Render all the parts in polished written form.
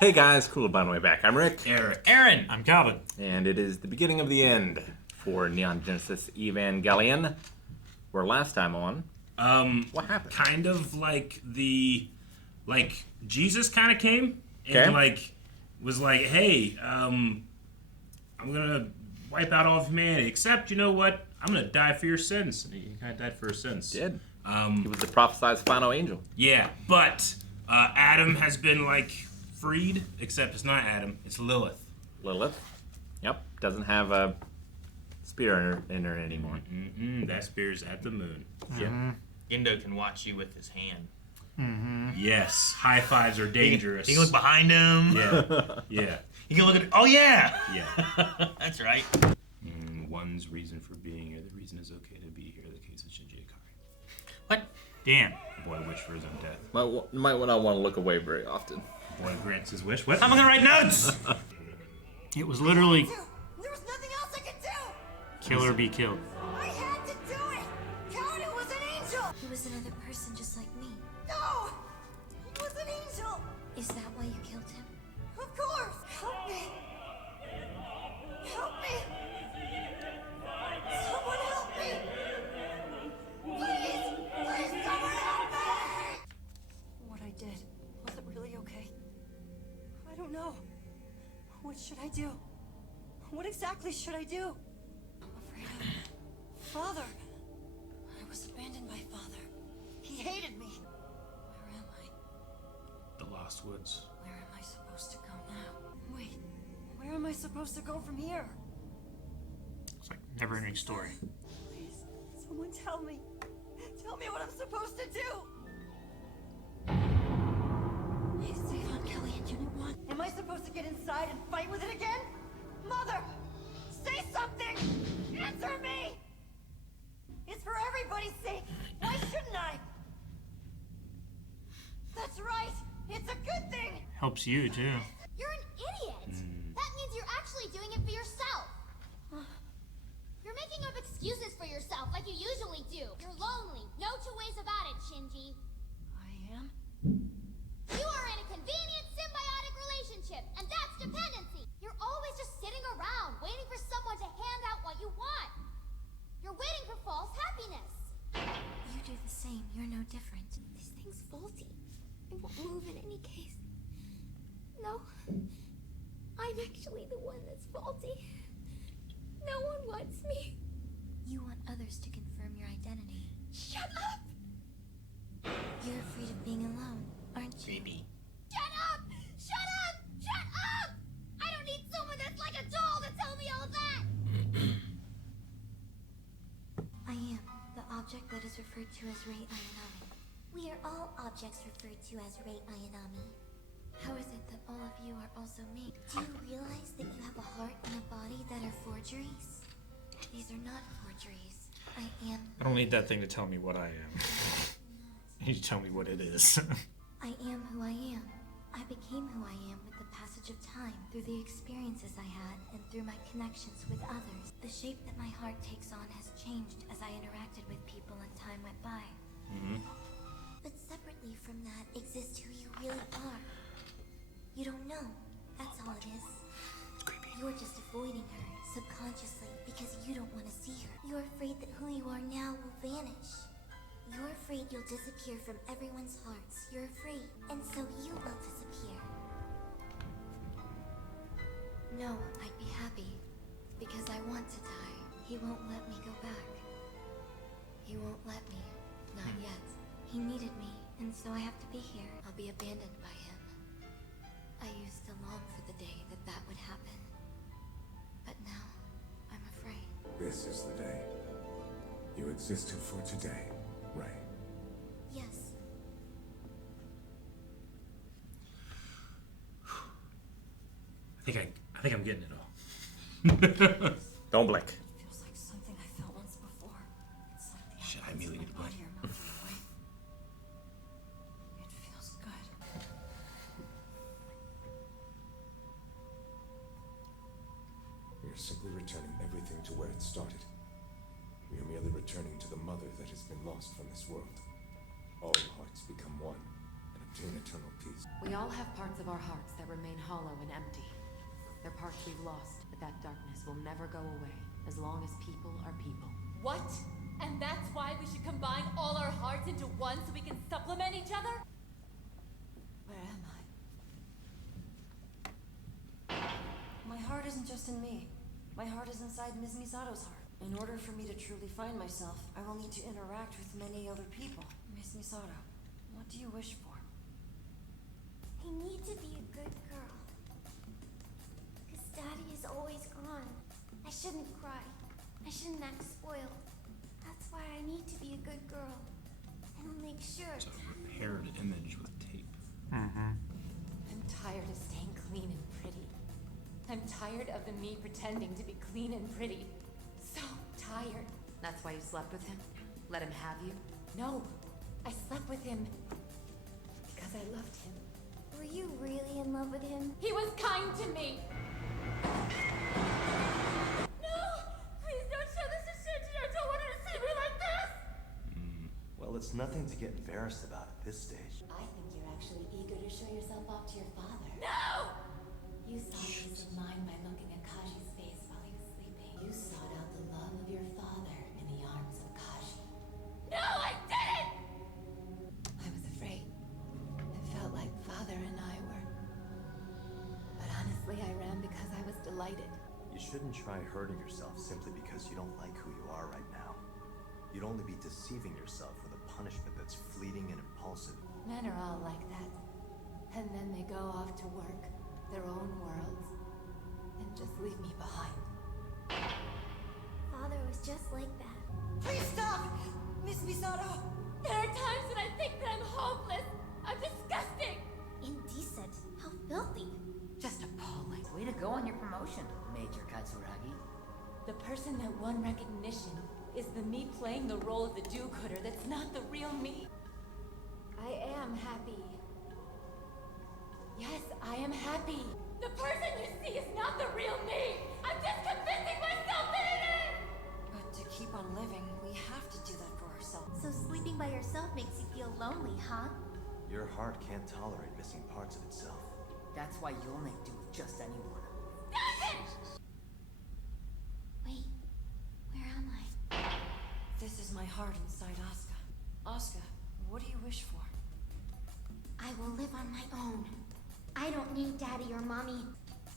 Hey guys, cool by the way back. I'm Rick. Eric. Aaron. I'm Calvin. And it is the beginning of the end for Neon Genesis Evangelion. Where last time on, what happened? Kind of like Jesus kind of came and was like, hey, I'm gonna wipe out all of humanity, except you know what? I'm gonna die for your sins. And he kind of died for his sins. He did. He was the prophesied final angel. Yeah, but Adam has been freed, except it's not Adam, it's Lilith. Lilith. Yep. Doesn't have a spear in her anymore. That spear's at the moon. Mm-hmm. Yep. Gendo can watch you with his hand. Mm-hmm. Yes, high fives are dangerous. He can look behind him. Yeah, yeah. He can look at. Oh yeah. Yeah. That's right. One's reason for being here. The reason is okay to be here. The case of Shinji Ikari. What? Damn. The boy wished for his own death. Might not want to look away very often. The boy grants his wish. What? I'm gonna write notes. It was literally There was nothing else I could do! kill or be killed. I had to do it! Kaworu was an angel! He was another person just like me. No! He was an angel! Is that why you killed him? Of course! Help me! Help me! Someone help me! Please! Please, someone help me! What I did, was it really okay? I don't know. What should I do? What exactly should I do? I'm afraid of Father. I was abandoned by Father. He hated me. Where am I? The Lost Woods. Where am I supposed to go now? Wait, where am I supposed to go from here? It's like never-ending story. Please, someone tell me. Tell me what I'm supposed to do. Is Evangelion Unit 1? Am I supposed to get inside and fight with it again? Mother! Say something! Answer me! It's for everybody's sake! Why shouldn't I? That's right! It's a good thing! Helps you, too. You're an idiot! That means you're actually doing it for yourself! You're making up excuses for yourself like you usually do. You're lonely. No two ways about it, Shinji. I am? You are in a convenient symbiotic relationship, and that's dependency. You're always just sitting around, waiting for someone to hand out what you want. You're waiting for false happiness. You do the same. You're no different. This thing's faulty. It won't move in any case. No. I'm actually the one that's faulty. No one wants me. You want others to confirm your identity. Shut up! You're afraid of being alone, aren't you? Maybe. Shut up! Shut up! Shut up! I don't need someone that's like a doll to tell me all that! I am the object that is referred to as Rei Ayanami. We are all objects referred to as Rei Ayanami. How is it that all of you are also me? Do you realize that you have a heart and a body that are forgeries? These are not forgeries. I am. I don't need that thing to tell me what I am. You need to tell me what it is. I am who I am. I became who I am with the passage of time, through the experiences I had, and through my connections with others. The shape that my heart takes on has changed as I interacted with people and time went by. But separately from that exists who you really are. You don't know. That's all it is. You're just avoiding her, subconsciously, because you don't want to see her. You're afraid that who you are now will vanish. You're afraid you'll disappear from everyone's hearts. You're afraid, and so you will disappear. No, I'd be happy, because I want to die. He won't let me go back. He won't let me. Not yet. He needed me, and so I have to be here. I'll be abandoned by him. I used to long for the day that that would happen. But now, I'm afraid. This is the day. You existed for today, right? Yes. I think I'm getting it all. Don't blink. Feels like something I felt once before. It's like the Shit, I elements immediately in my need to body are melting away. It feels good. We are simply returning everything to where it started. We are merely returning to the mother that has been lost from this world. All hearts become one, and a Obtain eternal peace. We all have parts of our hearts that remain hollow and empty. They're parts we've lost, but that darkness will never go away as long as people are people. What? And that's why we should combine all our hearts into one so we can supplement each other? Where am I? My heart isn't just in me. My heart is inside Ms. Misato's heart. In order for me to truly find myself, I will need to interact with many other people. Miss Misato, what do you wish for? I need to be a good girl. Because Daddy is always gone. I shouldn't cry. I shouldn't act spoiled. That's why I need to be a good girl. And I'll make sure. It's a repaired image with tape. I'm tired of staying clean and pretty. I'm tired of the me pretending to be clean and pretty. So tired. That's why you slept with him? Let him have you? No, I slept with him because I loved him. Were you really in love with him? He was kind to me. No! Please don't show this to Shinji. I don't want her to see me like this! Well, it's nothing to get embarrassed about at this stage. I think you're actually eager to show yourself off to your father. No! You saw peace of mind by looking at Kashi's face while he was sleeping. You sought out the love of your father in the arms of Kashi. No, I didn't! I was afraid. It felt like father and I were. But honestly, I ran because I was delighted. You shouldn't try hurting yourself simply because you don't like who you are right now. You'd only be deceiving yourself with a punishment that's fleeting and impulsive. Men are all like that. And then they go off to work, their own worlds, and just leave me behind. Father was just like that. Please stop! Miss Misato! There are times when I think that I'm hopeless. I'm disgusting. Indecent. How filthy. Just appalling. Way to go on your promotion, Major Katsuragi. The person that won recognition is the me playing the role of the do-gooder that's not the real me. I am happy. Yes, I am happy. The person you see is not the real me. I'm just convincing myself that it is. But to keep on living, we have to do that for ourselves. So sleeping by yourself makes you feel lonely, huh? Your heart can't tolerate missing parts of itself. That's why you'll make do with just anyone. Wait, where am I? This is my heart inside Asuka. Asuka, what do you wish for? I will live on my own. I don't need Daddy or Mommy.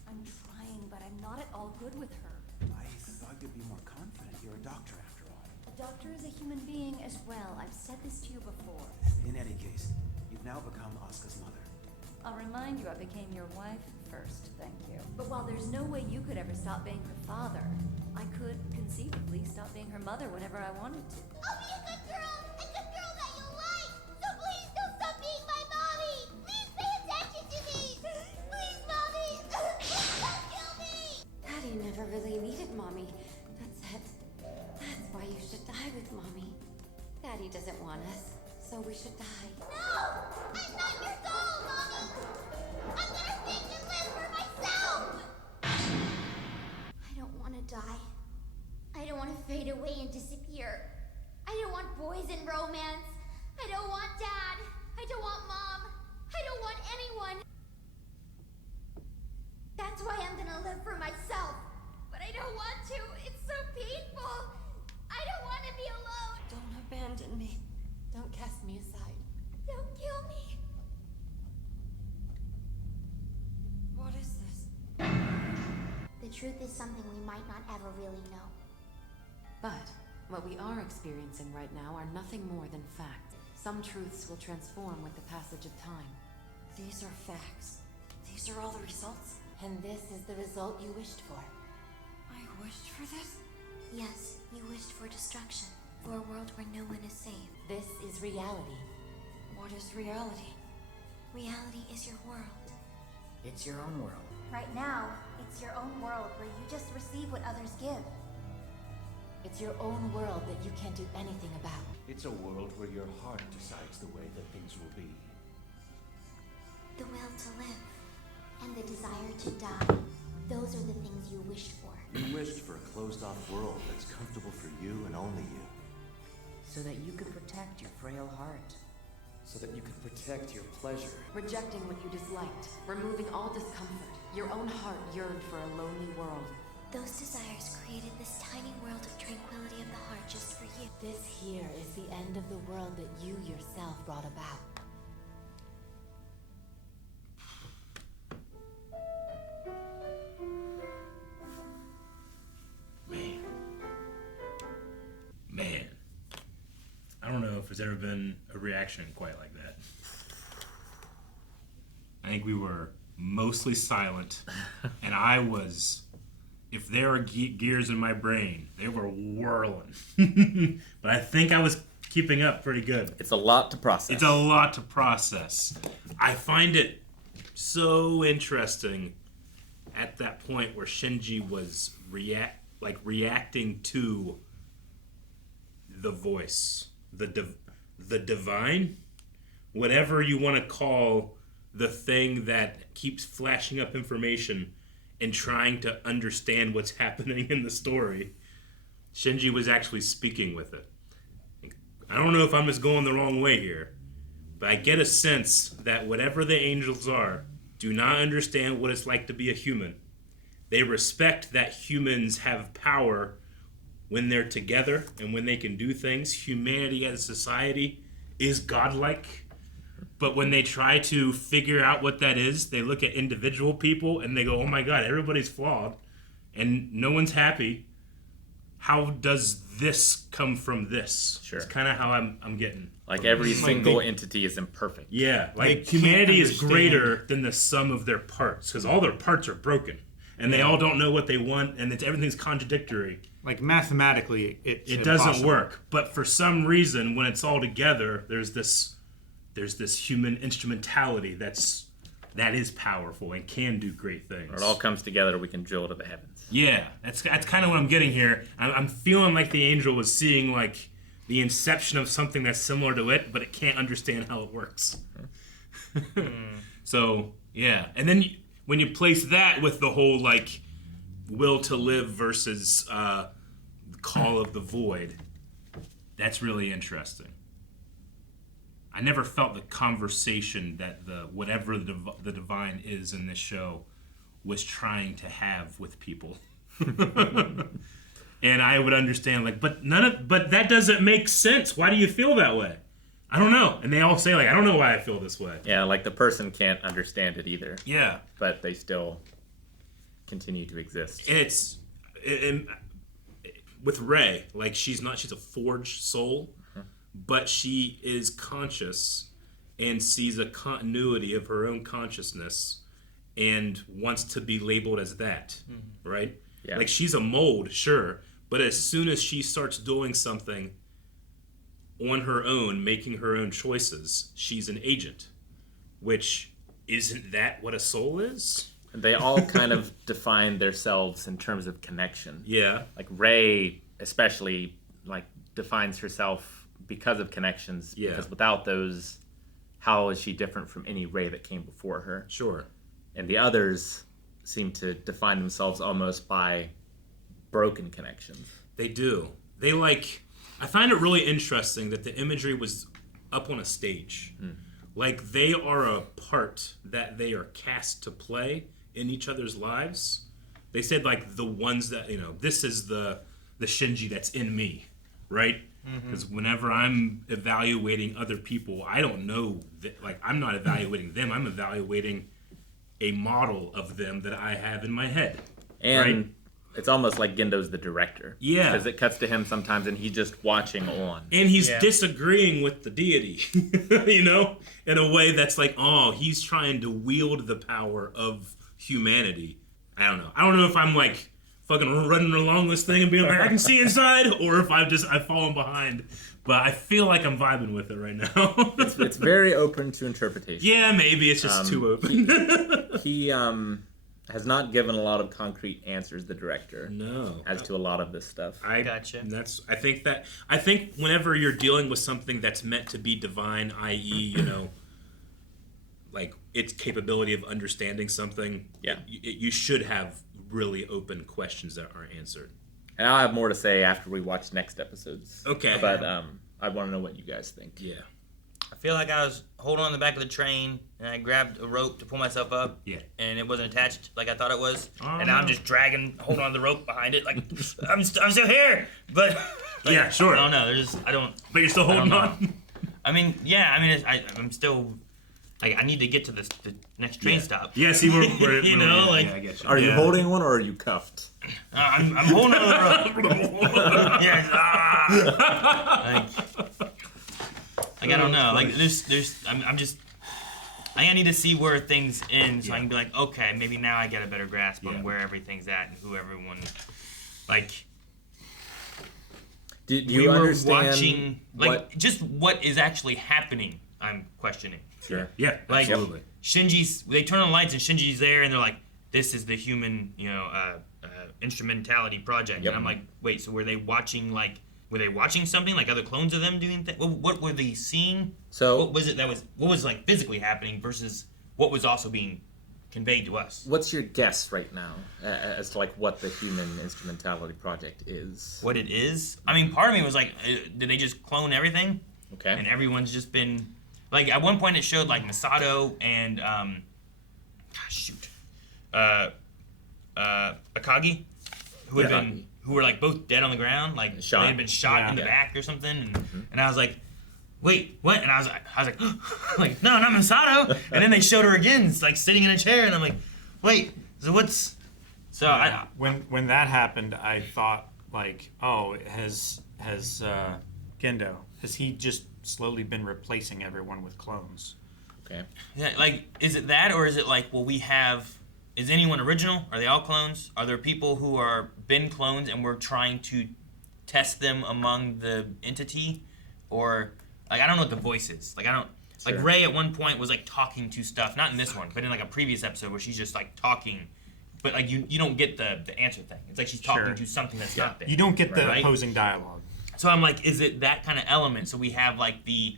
I'm trying, but I'm not at all good with her. I thought you'd be more confident. You're a doctor after all. A doctor is a human being as well. I've said this to you before. In any case, you've now become Asuka's mother. I'll remind you I became your wife first, thank you. But while there's no way you could ever stop being her father, I could conceivably stop being her mother whenever I wanted to. I'll be a good girl that you like. So please don't stop being my mommy. Please pay attention to me. Please, Mommy. Please don't kill me. Daddy never really needed Mommy. That's it. That's why you should die with Mommy. Daddy doesn't want us, so we should die. No! I'm not your doll, Mommy. I'm gonna think and live for myself. I don't want to die. I don't want to fade away and disappear. I don't want boys and romance. I don't want Dad. I don't want Mom. I don't want anyone. That's why I'm gonna live for myself. But I don't want to. It's so painful. I don't want to be alone. Don't abandon me. Don't cast me aside. Don't kill me. What is this? The truth is something we might not ever really know. But what we are experiencing right now are nothing more than facts. Some truths will transform with the passage of time. These are facts. These are all the results. And this is the result you wished for. I wished for this? Yes, you wished for destruction. For a world where no one is safe. This is reality. What is reality? Reality is your world. It's your own world. Right now, it's your own world where you just receive what others give. It's your own world that you can't do anything about. It's a world where your heart decides the way that things will be. The will to live and the desire to die. Those are the things you wished for. You wished for a closed-off world that's comfortable for you and only you. So that you could protect your frail heart. so that you could protect your pleasure. Rejecting what you disliked, removing all discomfort. Your own heart yearned for a lonely world. Those desires created this tiny world of tranquility of the heart just for you. This here is the end of the world that you yourself brought about. Man. I don't know if there's ever been a reaction quite like that. I think we were mostly silent, and I was, if there are gears in my brain, they were whirling. But I think I was keeping up pretty good. It's a lot to process. It's a lot to process. I find it so interesting at that point where Shinji was reacting to the voice, the divine, whatever you want to call the thing that keeps flashing up information and trying to understand what's happening in the story. Shinji was actually speaking with it. I don't know if I'm just going the wrong way here, but I get a sense that whatever the angels are do not understand what it's like to be a human. They respect that humans have power when they're together and when they can do things. Humanity as a society is godlike. But when they try to figure out what that is, they look at individual people and they go, oh my God, everybody's flawed and no one's happy. How does this come from this? Sure. It's kind of how I'm getting. Like every single entity is imperfect. Yeah, like humanity is greater than the sum of their parts because all their parts are broken and they all don't know what they want and everything's contradictory. Like mathematically, it doesn't work. But for some reason, when it's all together, there's this human instrumentality that is powerful and can do great things. When it all comes together, we can drill to the heavens. Yeah, that's kind of what I'm getting here. I'm feeling like the angel was seeing like the inception of something that's similar to it, but it can't understand how it works. So yeah, and then when you place that with the whole like will to live versus call of the void, that's really interesting. I never felt the conversation that whatever the divine is in this show was trying to have with people. And I would understand but that doesn't make sense. Why do you feel that way? I don't know. And they all say I don't know why I feel this way. Yeah, like the person can't understand it either. Yeah. But they still continue to exist. With Rei, she's a forged soul. But she is conscious and sees a continuity of her own consciousness and wants to be labeled as that, right? Yeah. She's a mold, sure, but as soon as she starts doing something on her own, making her own choices, she's an agent, which isn't that what a soul is? They all kind of define themselves in terms of connection. Yeah. Rei especially defines herself because of connections. Yeah. Because without those, how is she different from any Rei that came before her? Sure. And the others seem to define themselves almost by broken connections. They do. I find it really interesting that the imagery was up on a stage. They are a part that they are cast to play in each other's lives. They said the ones that, this is the Shinji that's in me, right? Because whenever I'm evaluating other people, I don't know that, I'm not evaluating them. I'm evaluating a model of them that I have in my head. And right? It's almost like Gendo's the director. Yeah. Because it cuts to him sometimes and he's just watching on. And he's disagreeing with the deity, in a way that's he's trying to wield the power of humanity. I don't know. I don't know if I'm fucking running along this thing and being I can see inside, or if I've fallen behind. But I feel like I'm vibing with it right now. It's very open to interpretation. Yeah, maybe it's just too open. He has not given a lot of concrete answers, the director. No. As to a lot of this stuff. I gotcha. I think whenever you're dealing with something that's meant to be divine, i.e., its capability of understanding something, you should have really open questions that aren't answered. And I'll have more to say after we watch next episodes. Okay. But I want to know what you guys think. Yeah. I feel like I was holding on the back of the train, and I grabbed a rope to pull myself up. Yeah. And it wasn't attached like I thought it was. Oh, and now I'm no. just holding on to the rope behind it, like I'm still here. But like, Yeah, sure. I don't know. I don't. But you're still holding on. I mean, yeah. I mean, I'm still. Like, I need to get to the next train stop. Yeah, see, we're you know, like. I get you. Are you holding one or are you cuffed? I'm holding on to the rope. Yes. Like I don't know. Like there's. I'm just. I need to see where things end so I can be like, okay, maybe now I get a better grasp on where everything's at and who everyone. Like. Do you understand watching just what is actually happening? I'm questioning. Sure. Yeah, like absolutely. Shinji's. They turn on the lights and Shinji's there, and they're like, "This is the human, instrumentality project." Yep. And I'm like, "Wait, so were they watching something like other clones of them doing things? What were they seeing? So what was like physically happening versus what was also being conveyed to us?" What's your guess right now as to like what the human instrumentality project is? What it is? I mean, part of me was like, did they just clone everything? Okay. And everyone's just been like, at one point it showed like Masato and Akagi, who were like both dead on the ground, like they had been shot in the back or something, and I was like, wait, what? And I was like, like no, not Masato. And then they showed her again, like sitting in a chair, and I'm like, wait, so what's? So yeah. When that happened, I thought like, oh, has Gendo, has he just slowly been replacing everyone with clones? Okay. Yeah, like, is it that, or is it like, well, is anyone original? Are they all clones? Are there people who are been clones and we're trying to test them among the entity? Or, like, I don't know what the voice is. Like, like, Rey at one point was, like, talking to stuff, not in this one, but in, like, a previous episode where she's just, like, talking, but, like, you don't get the answer thing. It's like she's talking to something that's not there. You don't get the opposing dialogue. So I'm like, is it that kind of element? So we have like the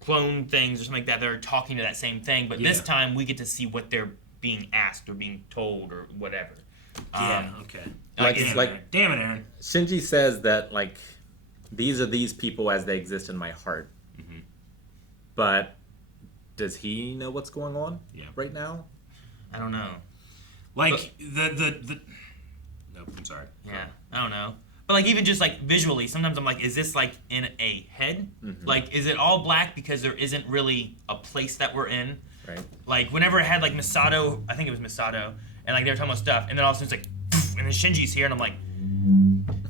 clone things or something like that. They're talking to that same thing, but this time we get to see what they're being asked or being told or whatever. Yeah. Okay. Like, damn it, Aaron. Shinji says that like these are these people as they exist in my heart. Mm-hmm. But does he know what's going on right now? I don't know. Like the. Nope. I'm sorry. Yeah. I don't know. But like even just like visually, sometimes I'm like, is this like in a head? Mm-hmm. Like, is it all black because there isn't really a place that we're in? Right. Like whenever it had like Masato, I think it was Masato, and like they were talking about stuff, and then all of a sudden it's like, and then Shinji's here, and I'm like,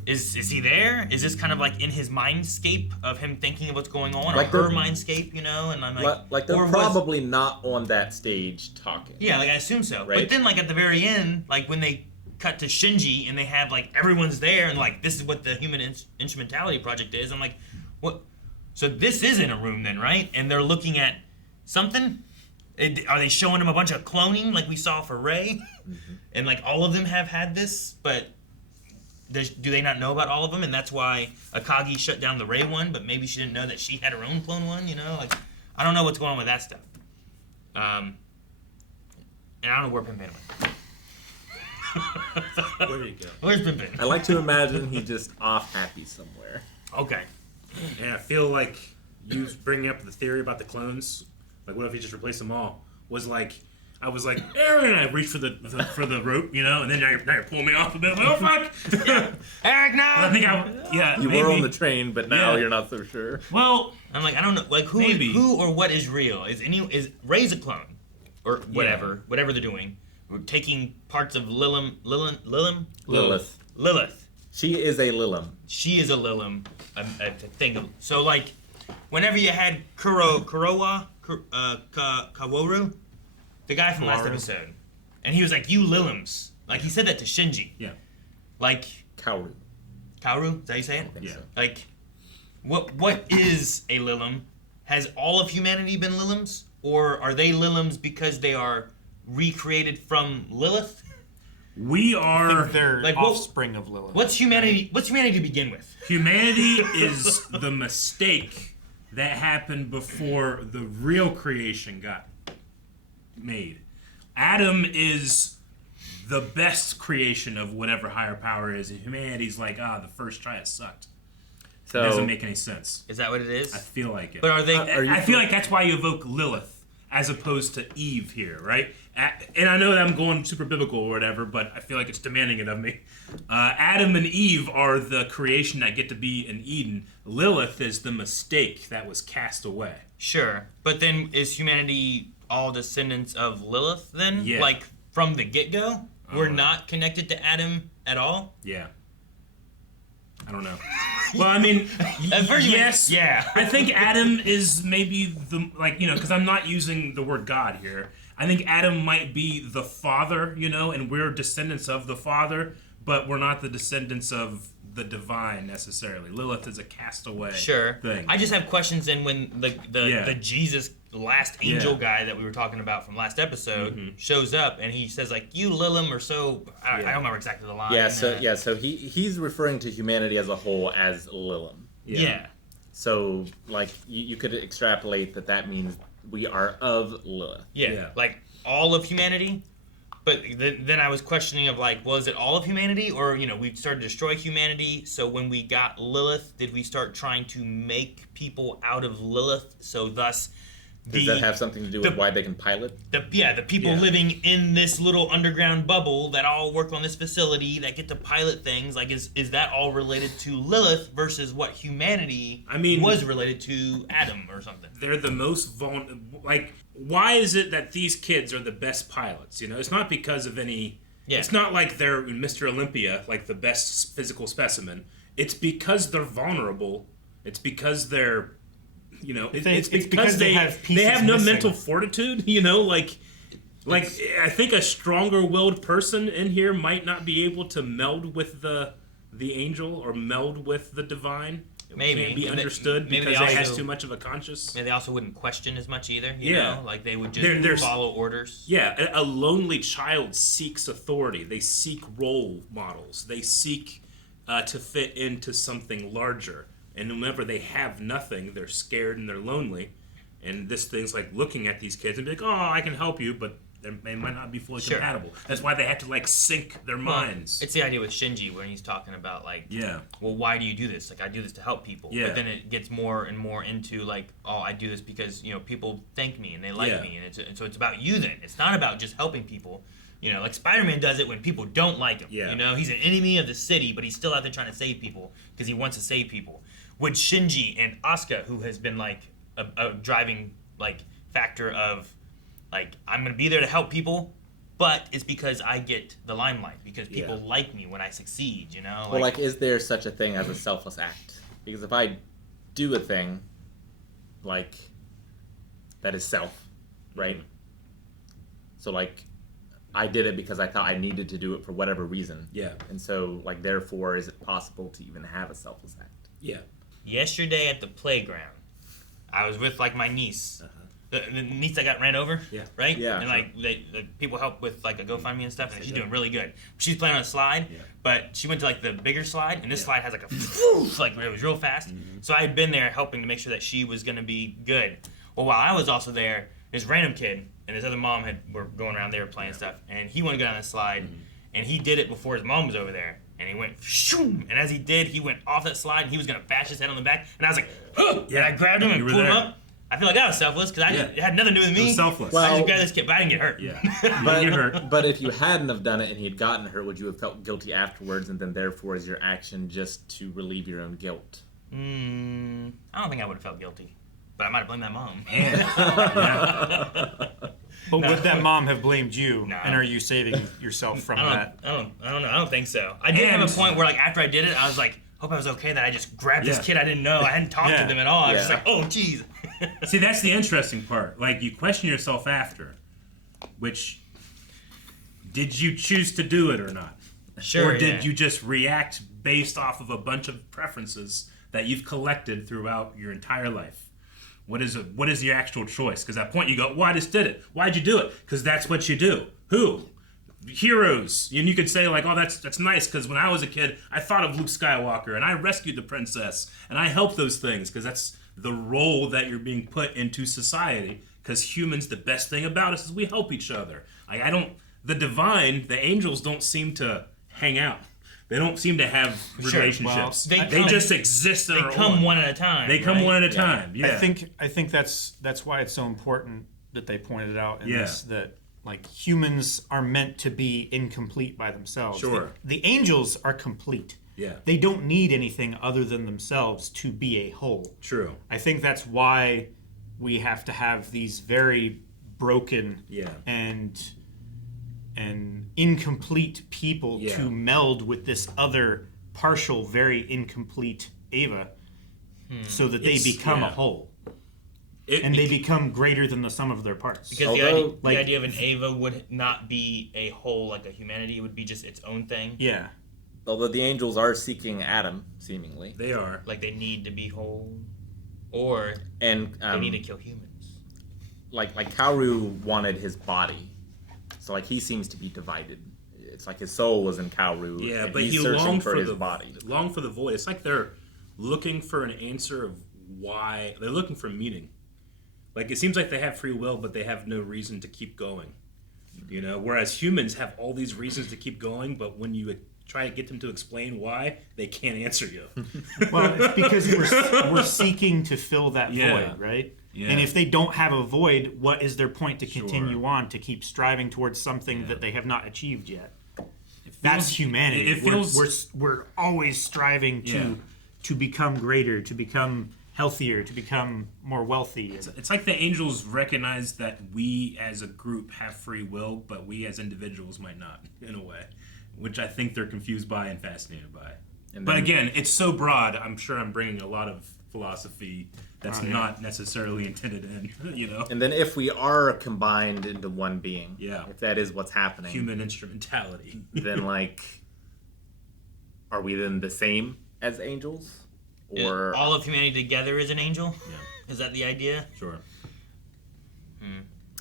is he there? Is this kind of like in his mindscape of him thinking of what's going on, like or her mindscape, you know? And I'm like they're probably not on that stage talking. Yeah, like I assume so. Right? But then like at the very end, like when they cut to Shinji and they have like everyone's there and like this is what the human instrumentality project is. I'm like, what? So this isn't a room then, right? And they're looking at something. Are they showing them a bunch of cloning like we saw for Rey? Mm-hmm. And like all of them have had this, but do they not know about all of them? And that's why Akagi shut down the Rey one, but maybe she didn't know that she had her own clone one. You know, like I don't know what's going on with that stuff. And I don't know where Pimpin went. Where you go? Where's Pimpin? I like to imagine he's just off happy somewhere. Okay. Yeah, I feel like you bringing up the theory about the clones. Like, what if he just replaced them all? I was like, Aaron, I reached for the rope, you know, and then now you're pulling me off a bit. Like, oh fuck, Eric, no. I think you maybe. were on the train, but now you're not so sure. Well, I'm like, I don't know, like who or what is real? Is Rey's a clone, or whatever they're doing? We're taking parts of Lilith. She is a Lilin. She is a Lilin, a thing. So like, whenever you had Kaworu, the guy from last episode, and he was like, "You Lilims," like he said that to Shinji. Yeah. Like Kaworu. Kaworu, is that how you say it? Yeah. So. Like, what is a Lilim? Has all of humanity been Lilims, or are they Lilims because they are recreated from Lilith? We are they're like offspring of Lilith. What's humanity? Right? What's humanity to begin with? Humanity is the mistake that happened before the real creation got made. Adam is the best creation of whatever higher power is, and humanity's like, the first try it sucked. So it doesn't make any sense. Is that what it is? I feel like it. But are they? I feel like that's why you evoke Lilith as opposed to Eve here, right? And I know that I'm going super biblical or whatever, but I feel like it's demanding it of me. Adam and Eve are the creation that get to be in Eden. Lilith is the mistake that was cast away. Sure, but then is humanity all descendants of Lilith then? Yeah. Like from the get-go? We're not connected to Adam at all? Yeah. I don't know. Well, I mean, yes. Yeah. I think Adam is maybe the, like, you know, because I'm not using the word God here. I think Adam might be the father, you know, and we're descendants of the father, but we're not the descendants of the divine necessarily. Lilith is a castaway thing. I just have questions in when the Jesus last angel guy that we were talking about from last episode shows up and he says like, you Lilin or so, I don't remember exactly the line. So he's referring to humanity as a whole as Lilin. Yeah. So like you could extrapolate that means we are of Lilith. Yeah. Like all of humanity. But then I was questioning of like, well, is it all of humanity? Or, you know, we started to destroy humanity. So when we got Lilith, did we start trying to make people out of Lilith? So thus... Does that have something to do with why they can pilot? The people living in this little underground bubble that all work on this facility that get to pilot things. Like, is that all related to Lilith versus what humanity was related to Adam or something? They're the most vulnerable. Like, why is it that these kids are the best pilots? You know, it's not because of any... Yeah. It's not like they're Mr. Olympia, like the best physical specimen. It's because they're vulnerable. It's because they're... You know, it's because they have no mental fortitude. You know, like I think a stronger-willed person in here might not be able to meld with the angel or meld with the divine. Maybe can't be understood maybe because they it also, has too much of a conscious. Maybe they also wouldn't question as much either. You know? Like they would just follow orders. Yeah, a lonely child seeks authority. They seek role models. They seek to fit into something larger. And whenever they have nothing, they're scared and they're lonely. And this thing's like looking at these kids and be like, oh, I can help you, but they might not be fully compatible. That's why they have to like sync their minds. It's the idea with Shinji when he's talking about like, well, why do you do this? Like, I do this to help people. Yeah. But then it gets more and more into like, oh, I do this because, you know, people thank me and they like me. And so it's about you then. It's not about just helping people. You know, like Spider-Man does it when people don't like him. Yeah. You know, he's an enemy of the city, but he's still out there trying to save people because he wants to save people. With Shinji and Asuka, who has been like a driving like factor of like, I'm gonna be there to help people, but it's because I get the limelight because people like me when I succeed. You know. Well, like, is there such a thing as a selfless act? Because if I do a thing like that is self, right? So like, I did it because I thought I needed to do it for whatever reason. Yeah. And so like, therefore, is it possible to even have a selfless act? Yeah. Yesterday at the playground, I was with like my niece, the niece that got ran over, right? Yeah. And like the people help with like a GoFundMe and stuff, and she's doing really good. She's playing on a slide, but she went to like the bigger slide, and this slide has like a like it was real fast. So I had been there helping to make sure that she was gonna be good. Well, while I was also there, this random kid and his other mom were going around there playing stuff, and he wanted to go down the slide, and he did it before his mom was over there. And he went, shoom, and as he did, he went off that slide, and he was going to bash his head on the back. And I was like, oh! And I grabbed him and pulled him up. I feel like that was selfless, because it had nothing to do with me. It was selfless. I just grabbed this kid, but I didn't get hurt. Yeah. But if you hadn't have done it and he'd gotten hurt, would you have felt guilty afterwards, and then therefore is your action just to relieve your own guilt? I don't think I would have felt guilty. But I might have blamed that mom. But would that mom have blamed you? No. And are you saving yourself from that? I don't know. I don't think so. I did have a point where, like, after I did it, I was like, hope I was okay that I just grabbed this kid I didn't know. I hadn't talked to them at all. I was just like, oh, jeez. See, that's the interesting part. Like, you question yourself after, which, did you choose to do it or not? Sure. Or did you just react based off of a bunch of preferences that you've collected throughout your entire life? What is your actual choice? Because at that point you go, well, I just did it. Why'd you do it? Because that's what you do. Who? Heroes. And you could say like, oh, that's nice because when I was a kid, I thought of Luke Skywalker and I rescued the princess and I helped those things because that's the role that you're being put into society. Because humans, the best thing about us is we help each other. Like the divine, the angels don't seem to hang out. They don't seem to have relationships. Well, they just exist on their own. They come one at a time. They come one at a time. Yeah. I think that's why it's so important that they pointed out in this that like humans are meant to be incomplete by themselves. Sure. The angels are complete. Yeah. They don't need anything other than themselves to be a whole. True. I think that's why we have to have these very broken and incomplete people to meld with this other partial, very incomplete Ava so that they become a whole. They become greater than the sum of their parts. Because the idea of an Ava would not be a whole like a humanity. It would be just its own thing. Yeah. Although the angels are seeking Adam, seemingly. They are. Like they need to be whole. Or they need to kill humans. Like Kaworu wanted his body. So like he seems to be divided. It's like his soul was in Kaworu. Yeah, and but he's he searching longed for for his the body. Long for the void. It's like they're looking for an answer of why. They're looking for meaning. Like it seems like they have free will, but they have no reason to keep going. You know, whereas humans have all these reasons to keep going, but when you try to get them to explain why, they can't answer you. Well, it's because we're seeking to fill that void, right? Yeah. And if they don't have a void, what is their point to continue on, to keep striving towards something that they have not achieved yet? That's humanity. It feels we're always striving to become greater, to become healthier, to become more wealthy. It's like the angels recognize that we as a group have free will, but we as individuals might not, in a way, which I think they're confused by and fascinated by. But again, it's so broad, I'm sure I'm bringing a lot of philosophy that's not necessarily intended in, you know? And then if we are combined into one being, if that is what's happening. Human instrumentality. Then, like, are we then the same as angels? Or all of humanity together is an angel? Yeah. Is that the idea? Sure.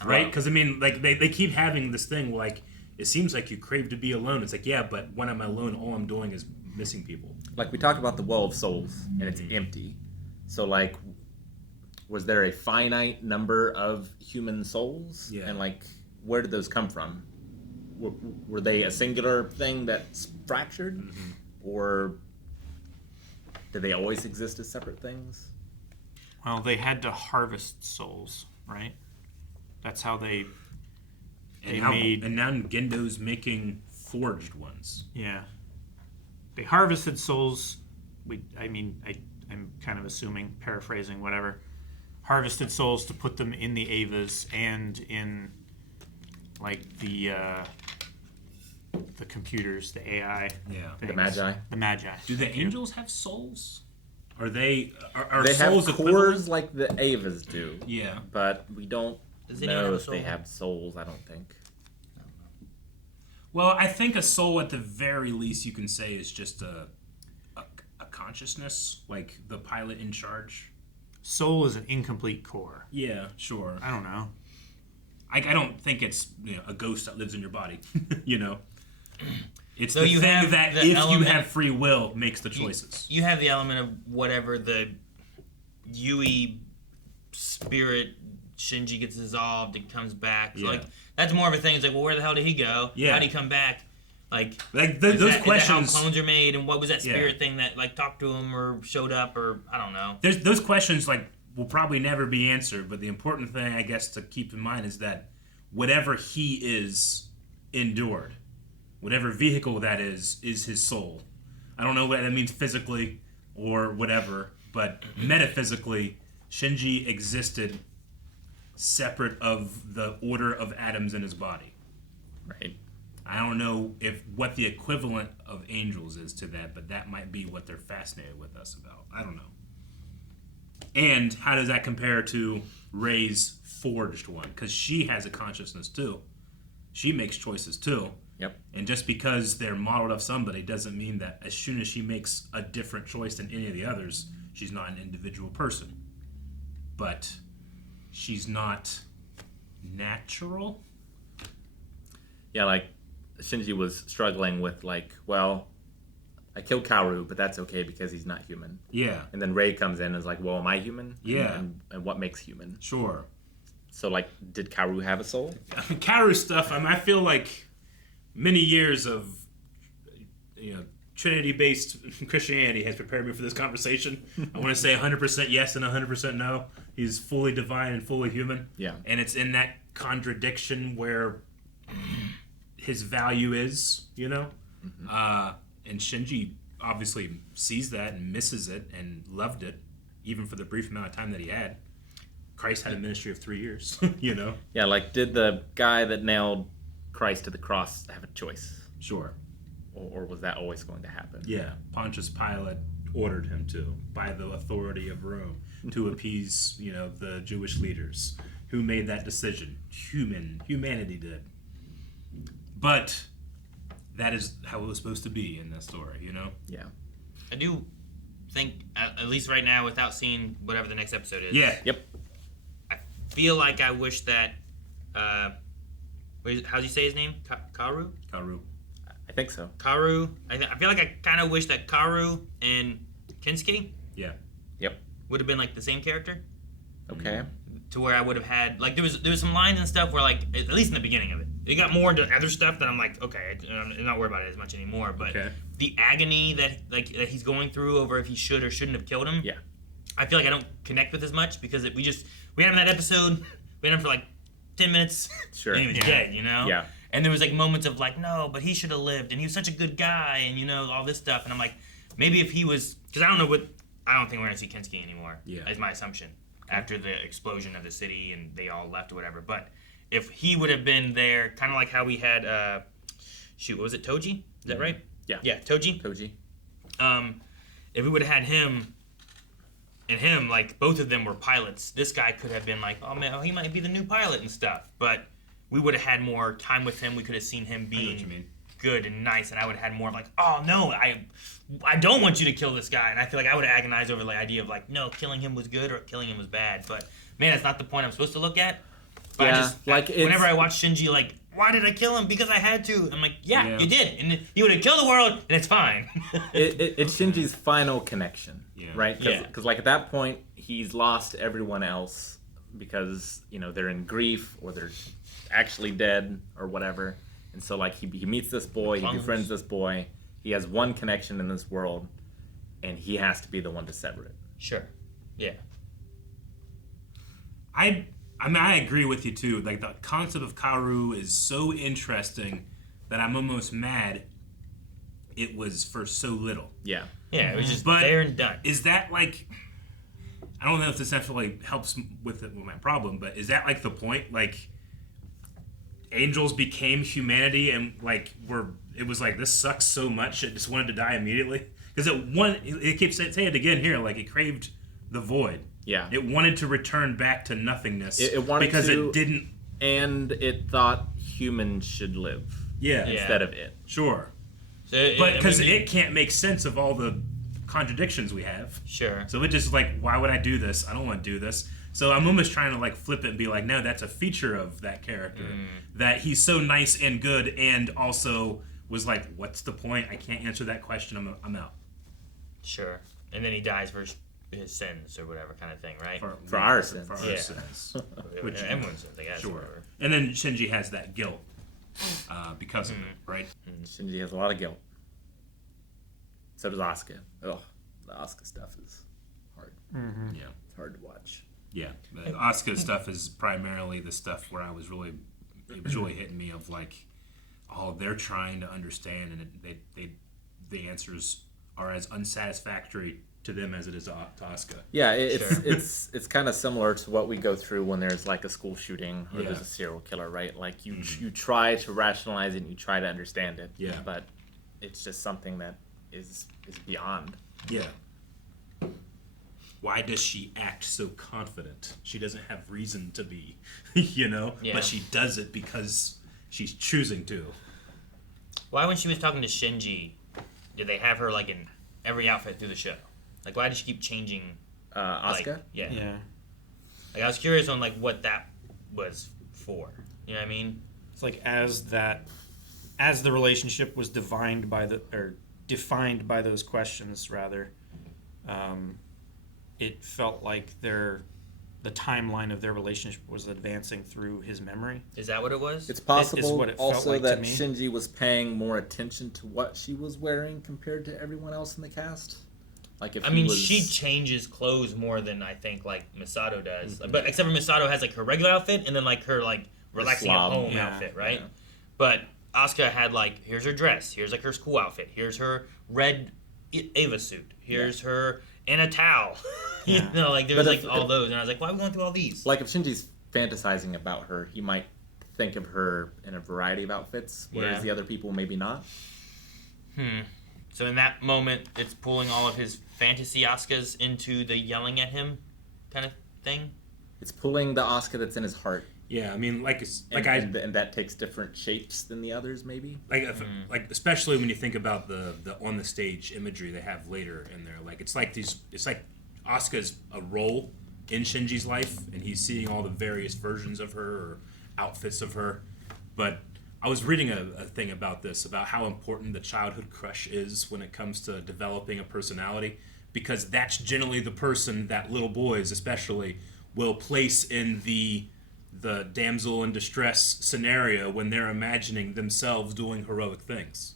Right? Because, I mean, like, they keep having this thing, like, it seems like you crave to be alone. It's like, yeah, but when I'm alone, all I'm doing is missing people. Like, we talk about the well of souls, and it's empty. So, like, was there a finite number of human souls? Yeah. And, like, where did those come from? Were they a singular thing that's fractured? Mm-hmm. Or did they always exist as separate things? Well, they had to harvest souls, right? That's how they made... And now Gendo's making forged ones. Yeah. They harvested souls. I'm kind of assuming, paraphrasing, whatever. Harvested souls to put them in the Avas and in, like, the computers, the AI. Yeah. Things. The Magi. The Magi. Do the angels have souls? Are they they souls have equivalent? cores like the Avas do. Yeah. But we don't Does know if they have souls, I don't think. Well, I think a soul at the very least you can say is just a consciousness, like the pilot in charge. Soul is an incomplete core. Yeah, sure. I don't know. I don't think it's a ghost that lives in your body, you know? It's So the you thing have that the if element- you have free will, makes the choices. You have the element of whatever the Yui spirit Shinji gets dissolved and comes back. So, Yeah. like that's more of a thing. It's like, well, where the hell did he go? Yeah. How did he come back? Like those is that questions. how clones are made, and what was that spirit Yeah. thing that like talked to him or showed up, or I don't know. There's those questions like will probably never be answered, but the important thing I guess to keep in mind is that whatever he is endured. Whatever vehicle that is his soul. I don't know what that means physically or whatever, but metaphysically, Shinji existed separate of the order of atoms in his body. Right. I don't know what the equivalent of angels is to that, but that might be what they're fascinated with us about. I don't know. And how does that compare to Rey's forged one? Because she has a consciousness too. She makes choices too. Yep. And just because they're modeled off somebody doesn't mean that as soon as she makes a different choice than any of the others, she's not an individual person. But she's not natural. Yeah, like Shinji was struggling with like, well, I killed Kaworu, but that's okay because he's not human. Yeah. And then Rey comes in and is like, well, am I human? Yeah. And what makes human? Sure. So like, did Kaworu have a soul? Kaworu stuff, I feel like many years of Trinity-based Christianity has prepared me for this conversation. I want to say 100% yes and 100% no. He's fully divine and fully human. Yeah. And it's in that contradiction where his value is, you know? And Shinji obviously sees that and misses it and loved it, even for the brief amount of time that he had. Christ had a ministry of 3 years, you know? Yeah, like, did the guy that nailed Christ to the cross have a choice? Sure. Or was that always going to happen? Yeah, Pontius Pilate ordered him to, by the authority of Rome, to appease, you know, the Jewish leaders. Who made that decision? Humanity did. But that is how it was supposed to be in this story, you know? Yeah. I do think, at least right now, without seeing whatever the next episode is. Yeah. Yep. I feel like I wish that. How do you say his name? Kaworu? Kaworu. I think so. Kaworu. I feel like I kind of wish that Kaworu and Kensuke. Yeah. Yep. Would have been like the same character. Okay. To where I would have had like there was some lines and stuff where like at least in the beginning of it, it got more into other stuff that I'm like, okay, I'm not worried about it as much anymore. But the agony that that he's going through over if he should or shouldn't have killed him. Yeah. I feel like I don't connect with as much because we had him in that episode. We had him for like 10 minutes. Sure. And he was dead, you know. Yeah. And there was like moments of like, no, but he should have lived, and he was such a good guy, and you know all this stuff. And I'm like, maybe if he was, because I don't think we're gonna see Kensuke anymore. Yeah. Is my assumption after the explosion of the city and they all left or whatever. But if he would have been there, kind of like how we had, what was it, Toji? Is that right? Yeah. Yeah, Toji. If we would have had him and him, like both of them were pilots, this guy could have been like, oh man, he might be the new pilot and stuff. But we would have had more time with him. We could have seen him being good and nice, and I would have had more like, oh no, I don't want you to kill this guy. And I feel like I would have agonized over the idea of like, no, killing him was good or killing him was bad. But man, that's not the point I'm supposed to look at. But whenever I watch Shinji, like, why did I kill him? Because I had to. I'm like, yeah. You did, and you would have killed the world, and it's fine. It's Shinji's final connection, right? Yeah. Because like at that point, he's lost everyone else because you know they're in grief or they're actually dead or whatever. And so like he meets this boy, he befriends this boy. He has one connection in this world, and he has to be the one to sever it. Sure. Yeah. I mean, I agree with you too. Like the concept of Kaworu is so interesting that I'm almost mad it was for so little. Yeah. Yeah, it was just there and done. Is that like, I don't know if this necessarily helps with my problem, but is that like the point? Like, angels became humanity and like it was like, this sucks so much, it just wanted to die immediately? Because it keeps saying it again here, like it craved the void. Yeah. It wanted to return back to nothingness. It wanted because to, it didn't. And it thought humans should live. Yeah. Instead of it. Sure. So but because it can't make sense of all the contradictions we have. Sure. So it just like, why would I do this? I don't want to do this. So I'm almost trying to like flip it and be like, no, that's a feature of that character. That he's so nice and good and also was like, what's the point? I can't answer that question. I'm out. Sure. And then he dies for his sins or whatever kind of thing, right? For our sins. For our sins. Which, everyone's sins, I guess. Sure. And then Shinji has that guilt because of it, right? Shinji has a lot of guilt. So does Asuka. Oh, the Asuka stuff is hard. Yeah. It's hard to watch. Yeah. The Asuka stuff is primarily the stuff where it was really hitting me of like, oh, they're trying to understand and the answers are as unsatisfactory to them as it is to Asuka. Yeah, it's kind of similar to what we go through when there's like a school shooting or there's a serial killer, right? Like you try to rationalize it and you try to understand it. Yeah. But it's just something that is beyond. Yeah. Why does she act so confident? She doesn't have reason to be, you know? Yeah. But she does it because she's choosing to. Why, when she was talking to Shinji, did they have her like in every outfit through the show? Like, why did she keep changing? Asuka? Like, yeah. Like, I was curious on like what that was for. You know what I mean? It's like as the relationship was defined by those questions, rather, it felt like the timeline of their relationship was advancing through his memory. Is that what it was? It's possible what it also felt like that to me. Shinji was paying more attention to what she was wearing compared to everyone else in the cast. Like if I he mean, was... she changes clothes more than I think like Misato does. Mhm. But except for Misato has like her regular outfit and then like her like relaxing at slob. home Yeah, outfit, right? yeah. But Asuka had like, here's her dress, here's like her school outfit, here's her red Ava suit, here's her and a towel. Yeah. You know, like there was But like if- all those, and I was like, why are we going through all these? Like if Shinji's fantasizing about her, he might think of her in a variety of outfits, whereas Yeah. the other people maybe not. So in that moment, it's pulling all of his fantasy Asukas into the yelling at him kind of thing. It's pulling the Asuka that's in his heart, Yeah, I mean, like and that takes different shapes than the others, maybe. like especially when you think about the on the stage imagery they have later in there. Like it's like Asuka's a role in Shinji's life, and he's seeing all the various versions of her or outfits of her. But I was reading a thing about this, about how important the childhood crush is when it comes to developing a personality, because that's generally the person that little boys especially will place in the damsel in distress scenario when they're imagining themselves doing heroic things.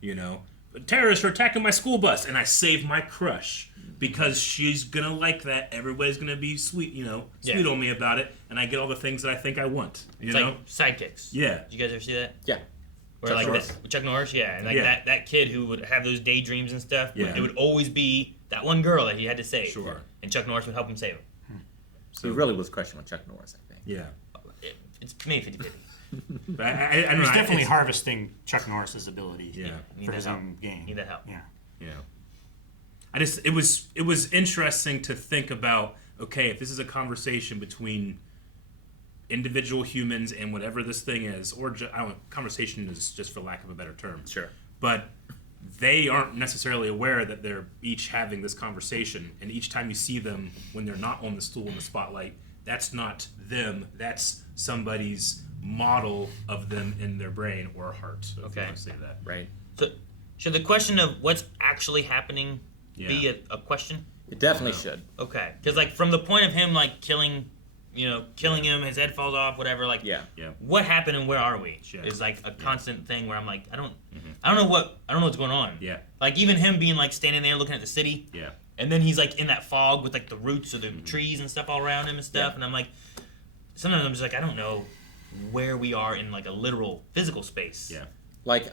You know, terrorists are attacking my school bus, and I save my crush because she's gonna like that. Everybody's gonna be sweet, sweet on me about it, and I get all the things that I think I want. You It's know, like sidekicks. Yeah. Did you guys ever see that? Yeah. Where Chuck like Norris. Chuck Norris, yeah, and like Yeah. that kid who would have those daydreams and stuff. Yeah. It would always be that one girl that he had to save. Sure. And Chuck Norris would help him save him. So he really was crushing on Chuck Norris, I think. Yeah. It's maybe 50-50. But I don't He's know, definitely it's- harvesting Chuck Norris's ability Yeah. Need for that his help. own gain. Need that help. Yeah. Yeah. It was interesting to think about, okay, if this is a conversation between individual humans and whatever this thing is, or I don't know, conversation is just for lack of a better term. Sure. But they aren't necessarily aware that they're each having this conversation, and each time you see them when they're not on the stool in the spotlight, that's not them, that's somebody's model of them in their brain or heart. If Okay. you want to say that. Right. So should the question of what's actually happening be Yeah. a question? It definitely should. Okay. Because like from the point of him like killing him, his head falls off, whatever. Like, Yeah. what happened and where are we? Yeah. Is like a constant thing where I'm like, I don't know what's going on. Yeah. Like even him being like standing there looking at the city. Yeah. And then he's like in that fog with like the roots of the trees and stuff all around him and stuff. Yeah. And I'm like, sometimes I'm just like, I don't know where we are in like a literal physical space. Yeah. Like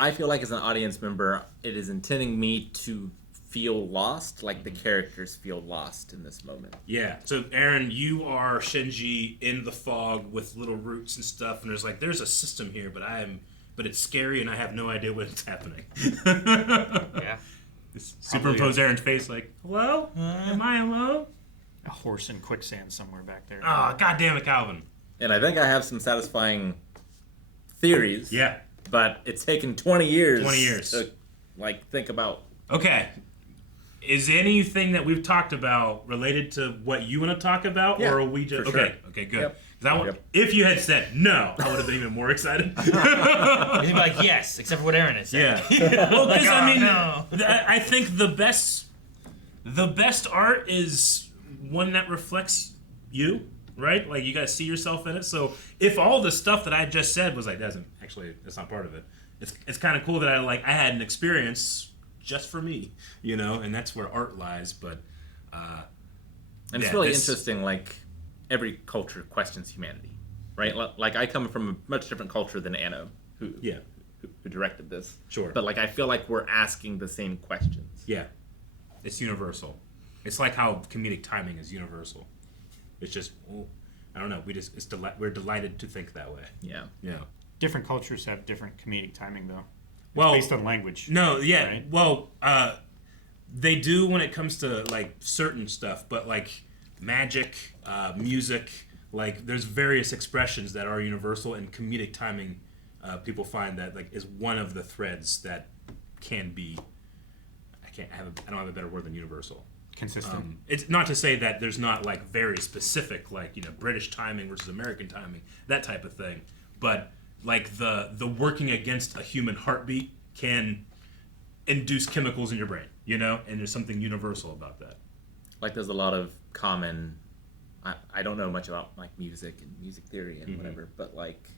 I feel like as an audience member, it is intending me to feel lost, like the characters feel lost in this moment. Yeah. So, Aaron, you are Shinji in the fog with little roots and stuff, and there's a system here, but it's scary, and I have no idea what's happening. Yeah. Superimpose Aaron's face, like, hello? Am I alone? A horse in quicksand somewhere back there. Oh, God damn it, Calvin. And I think I have some satisfying theories. Yeah. But it's taken 20 years. 20 years. To, think about. Okay. Is anything that we've talked about related to what you want to talk about, Yeah, or are we just for okay? sure. Okay, good. Yep. 'Cause if you had said no, I would have been even more excited. He'd be like, yes, except for what Aaron has said. Yeah. Well, Like, because oh, I mean, no. I think the best art is one that reflects you, right? Like you guys see yourself in it. So if all the stuff that I just said was like, that's not part of it. It's kind of cool that I had an experience just for me, and that's where art lies. But And it's really interesting, like, every culture questions humanity, right? Like, I come from a much different culture than Anno, who directed this. Sure. But, like, I feel like we're asking the same questions. Yeah. It's universal. It's like how comedic timing is universal. It's just, I don't know. We're delighted to think that way. Yeah. Yeah. Different cultures have different comedic timing, though. It's Well, based on language. No, yeah. Right? Well, they do when it comes to like certain stuff, but like magic, music, like there's various expressions that are universal, and comedic timing, people find that like is one of the threads that can be. I don't have a better word than universal. Consistent. It's not to say that there's not like very specific, like British timing versus American timing, that type of thing, but like the working against a human heartbeat can induce chemicals in your brain, and there's something universal about that. like there's a lot of common. I don't know much about like music and music theory and whatever, but like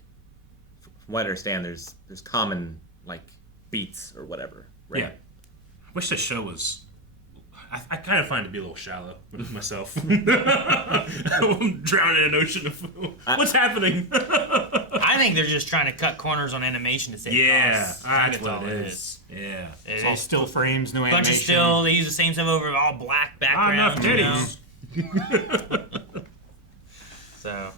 from what I understand, there's common like beats or whatever. Right? Yeah. I wish the show was. I kind of find it to be a little shallow myself. I'm drowning in an ocean of what's happening. I think they're just trying to cut corners on animation to save costs. That's what it is. Yeah, it's all still frames, no bunch animation. Of still, they use the same stuff over all black background. Enough titties. So,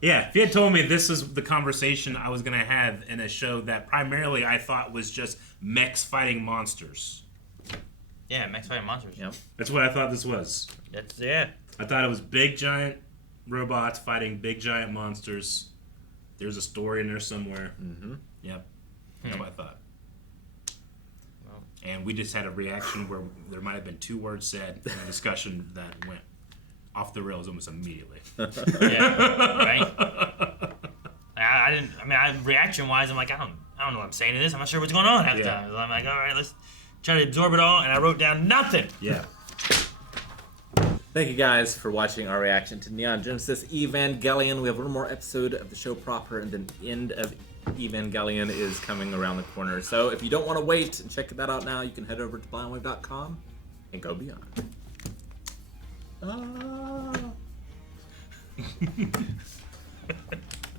yeah, if you had told me this is the conversation I was gonna have in a show that primarily I thought was just mechs fighting monsters. Yeah, mechs fighting monsters. Yep. That's what I thought this was. Yeah. I thought it was big giant robots fighting big giant monsters. There's a story in there somewhere. Mm-hmm. Yep. That's what I thought. Well, and we just had a reaction where there might have been 2 words said in a discussion that went off the rails almost immediately. Yeah, right? I didn't. I mean, reaction-wise, I'm like, I don't know what I'm saying to this. I'm not sure what's going on half the time. So I'm like, all right, let's try to absorb it all, and I wrote down nothing. Yeah. Thank you guys for watching our reaction to Neon Genesis Evangelion. We have one more episode of the show proper, and then the end of Evangelion is coming around the corner. So if you don't want to wait and check that out now, you can head over to blindwave.com and go beyond. Ah.